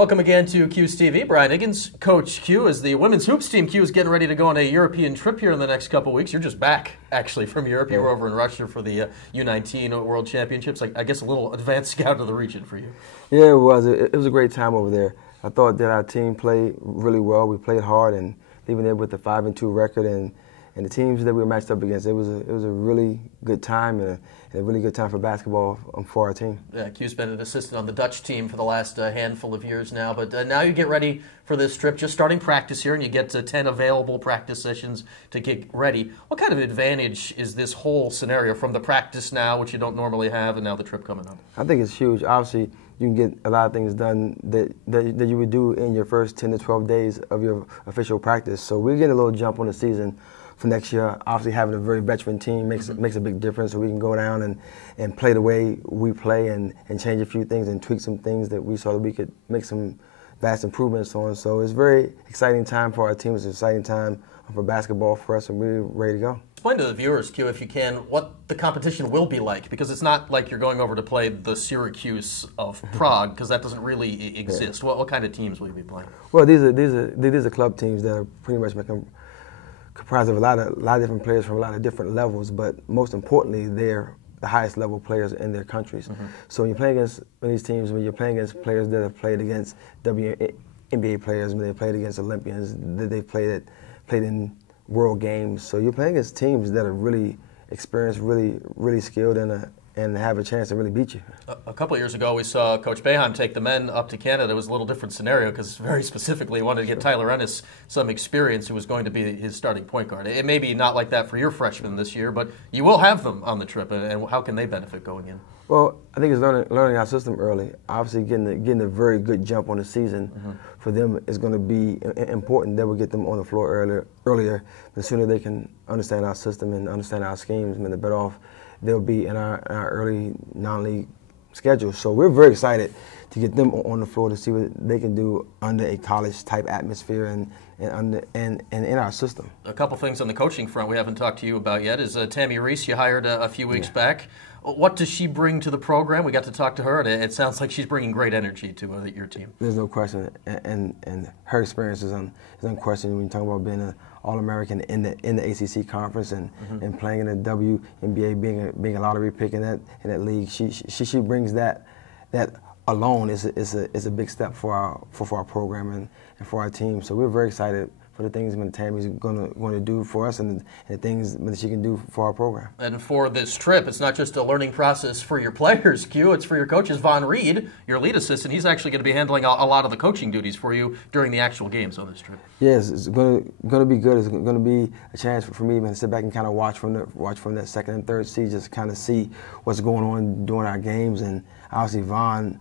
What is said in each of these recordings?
Welcome again to Cuse TV. Brian Higgins, Coach Q, as the women's hoops team Q is getting ready to go on a European trip here in the next couple of weeks. You're just back, actually, from Europe. You were over in Russia for the U19 World Championships. I guess a little advanced scout of the region for you. Yeah, it was. It was a great time over there. I thought that our team played really well. We played hard, and even there with the 5-2 record and the teams that we were matched up against, it was a really good time and a really good time for basketball for our team. Yeah, Q's been an assistant on the Dutch team for the last handful of years now, but now you get ready for this trip, just starting practice here, and you get to 10 available practice sessions to get ready. What kind of advantage is this whole scenario from the practice now, which you don't normally have, and now the trip coming up? I think it's huge. Obviously, you can get a lot of things done that you would do in your first 10 to 12 days of your official practice. So we're getting a little jump on the season for next year. Obviously, having a very veteran team makes a big difference, so we can go down and play the way we play and change a few things and tweak some things that we saw that we could make some vast improvements on. So it's a very exciting time for our team. It's an exciting time for basketball for us, and we're ready to go. Explain to the viewers, Q, if you can, what the competition will be like, because it's not like you're going over to play the Syracuse of Prague, because that doesn't really exist. What kind of teams will you be playing? Well, these are club teams that are pretty much comprised of a lot of different players from a lot of different levels, but most importantly, they're the highest level players in their countries. So when you're playing against these teams, when you're playing against players that have played against WNBA players, when they've played against Olympians, that they've played in World Games, so you're playing against teams that are really experienced, really skilled, and have a chance to really beat you. A couple of years ago, we saw Coach Boeheim take the men up to Canada. It was a little different scenario because very specifically he wanted to get Tyler Ennis some experience, who was going to be his starting point guard. It may be not like that for your freshmen this year, but you will have them on the trip, and how can they benefit going in? Well, I think it's learning our system early. Obviously, getting a very good jump on the season for them is going to be important. That will get them on the floor earlier. The sooner they can understand our system and understand our schemes, the better off they'll be in our early non-league schedule. So we're very excited to get them on the floor to see what they can do under a college-type atmosphere and in our system. A couple things on the coaching front we haven't talked to you about yet is Tammy Reese, you hired a few weeks back. What does she bring to the program? We got to talk to her, and it sounds like she's bringing great energy to your team. There's no question, and her experience is unquestioned. When you talk about being an All-American in the ACC conference and playing in the WNBA, being a lottery pick in that league, she brings that alone is a big step for our program and for our team. So we're very excited for the things that Tammy's going to do for us and the things that she can do for our program. And for this trip, it's not just a learning process for your players, Q, it's for your coaches. Vaughn Read, your lead assistant, he's actually going to be handling a lot of the coaching duties for you during the actual games on this trip. Yes, it's going to be good. It's going to be a chance for me to sit back and kind of watch from that second and third seat, just kind of see what's going on during our games. And obviously Vaughn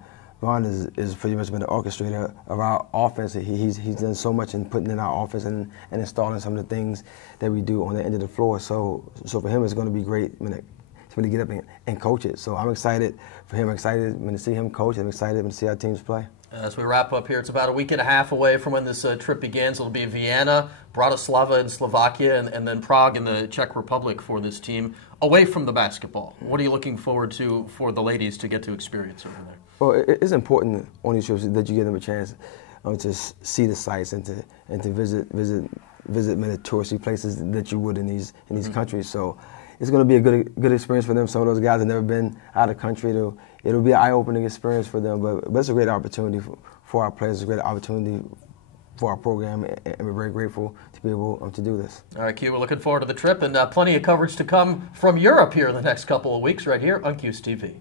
is pretty much been the orchestrator of our offense. He's done so much in putting in our offense and installing some of the things that we do on the end of the floor. So for him, it's going to be great to really get up and coach it. So I'm excited for him. I'm excited to see him coach. I'm excited to see our teams play. As we wrap up here, it's about a week and a half away from when this trip begins. It'll be Vienna, Bratislava in Slovakia, and then Prague in the Czech Republic for this team. Away from the basketball, what are you looking forward to for the ladies to get to experience over there? Well, it's important on these trips that you give them a chance to see the sights and to visit many touristy places that you would in these countries. So it's going to be a good experience for them. Some of those guys have never been out of the country. It'll be an eye-opening experience for them, but it's a great opportunity for our players. It's a great opportunity for our program, and we're very grateful to be able to do this. All right, Q, we're looking forward to the trip, and plenty of coverage to come from Europe here in the next couple of weeks right here on Cuse TV.